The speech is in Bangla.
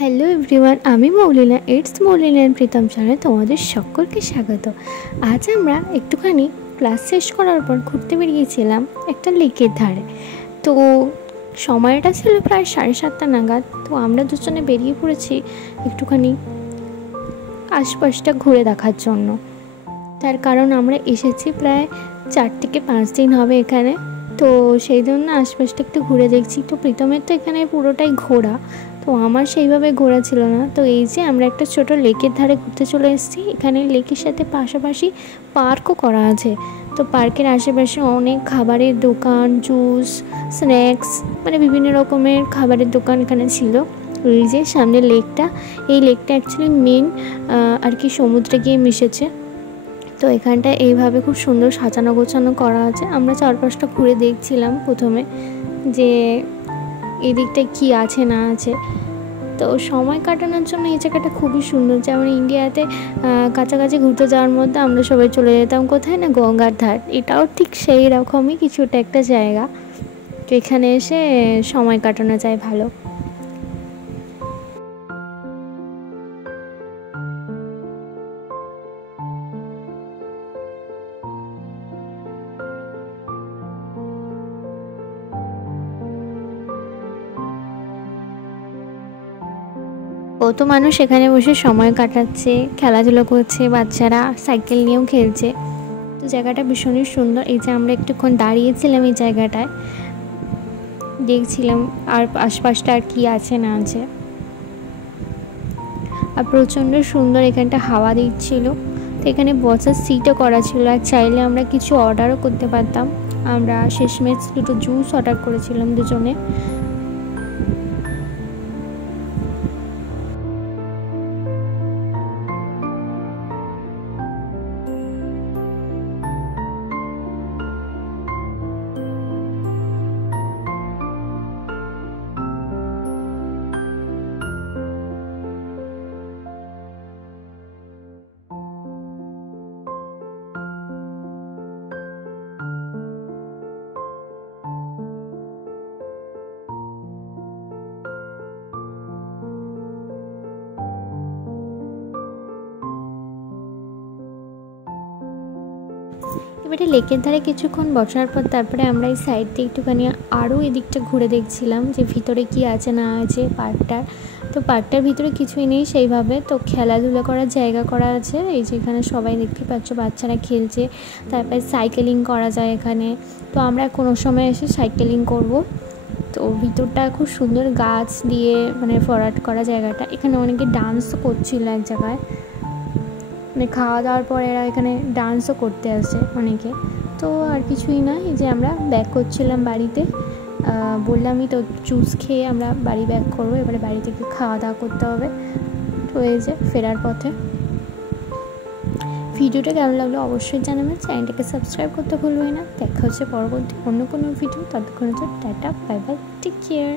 হ্যালো এভরিওয়ান, আমি মৌলিনা। ইটস মৌলিনা এন্ড প্রীতম চ্যানেলে তোমাদের সকলকে স্বাগত। আজ আমরা একটুখানি ক্লাস শেষ করার পর ঘুরতে বেরিয়েছিলাম একটা লেকের ধারে। তো সময়টা ছিল প্রায় 7:30 নাগাদ। তো আমরা দুজনে বেরিয়ে পড়েছি একটুখানি আশপাশটা ঘুরে দেখার জন্য। তার কারণ আমরা এসেছি প্রায় 4 থেকে 5 দিন হবে এখানে। তো সেই জন্য আশপাশটা একটু ঘুরে দেখছি। তো প্রীতমের তো এখানে পুরোটাই ঘোরা, তো আমার সেইভাবে ঘোরা ছিল না। তো এই যে আমরা একটা ছোট লেকের ধারে ঘুরতে চলে এসেছি। এখানে লেকের সাথে পাশাপাশি পার্কও করা আছে। তো পার্কের আশেপাশে অনেক খাবারের দোকান, জুস, স্ন্যাক্স, মানে বিভিন্ন রকমের খাবারের দোকান এখানে ছিল। এই যে সামনে লেকটা, এই লেকটা অ্যাকচুয়ালি মেন আর কি সমুদ্রে গিয়ে মিশেছে। তো এখানটা এইভাবে খুব সুন্দর সাজানো গোছানো করা আছে। আমরা চারপাশটা ঘুরে দেখছিলাম প্রথমে যে এই দিকটায় কী আছে না আছে। তো সময় কাটানোর জন্য এই জায়গাটা খুবই সুন্দর। যেমন ইন্ডিয়াতে কাছাকাছি ঘুরতে যাওয়ার মধ্যে আমরা সবাই চলে যেতাম কোথায় না, গঙ্গার ধার। এটাও ঠিক সেই রকমই কিছুটা একটা জায়গা। তো এখানে এসে সময় কাটানো যায় ভালো। কত মানুষ এখানে বসে সময় কাটাচ্ছে, খেলাধুলো করছে, বাচ্চারা সাইকেল নিয়েও খেলছে। তো জায়গাটা ভীষণই সুন্দর। এই যে আমরা একটুক্ষণ দাঁড়িয়েছিলাম এই জায়গাটায়, দেখছিলাম আর আশপাশটা আর কি আছে না আছে। আর প্রচণ্ড সুন্দর এখানটা হাওয়া দিচ্ছিল। তো এখানে বসার সিটও করা ছিল, আর চাইলে আমরা কিছু অর্ডারও করতে পারতাম। আমরা শেষমেশ দুটো জুস অর্ডার করেছিলাম দুজনে। এবারে লেকের ধারে কিছুক্ষণ বসার পর তারপরে আমরা এই সাইড দিয়ে একটুখানি আরও এদিকটা ঘুরে দেখছিলাম যে ভিতরে কি আছে না আছে পার্কটার। তো পার্কটার ভিতরে কিছুই নেই সেইভাবে। তো খেলাধুলা করার জায়গা করা আছে। এই যে এখানে সবাই দেখতে পাচ্ছ বাচ্চারা খেলছে। তারপরে সাইকেলিং করা যায় এখানে। তো আমরা কোনো সময় এসে সাইকেলিং করব। তো ভিতরটা খুব সুন্দর, গাছ দিয়ে মানে ফরওয়ার্ড করা জায়গাটা। এখানে অনেকে ডান্সও করছিল এক জায়গায়, মানে খাওয়া দাওয়ার পর এরা এখানে ডান্সও করতে আসে অনেকে। তো আর কিছুই না, এই যে আমরা ব্যাক করছিলাম বাড়িতে। বললামই তো জুস খেয়ে আমরা বাড়ি ব্যাক করবো। এবারে বাড়ি থেকে খাওয়া দাওয়া করতে হবে। তো এই যে ফেরার পথে। ভিডিওটা কেমন লাগলো অবশ্যই জানাবে। চ্যানেলটাকে সাবস্ক্রাইব করতে ভুলবে না। দেখা হচ্ছে পরবর্তী অন্য কোনো ভিডিও। ততক্ষণ tata, bye bye, take care.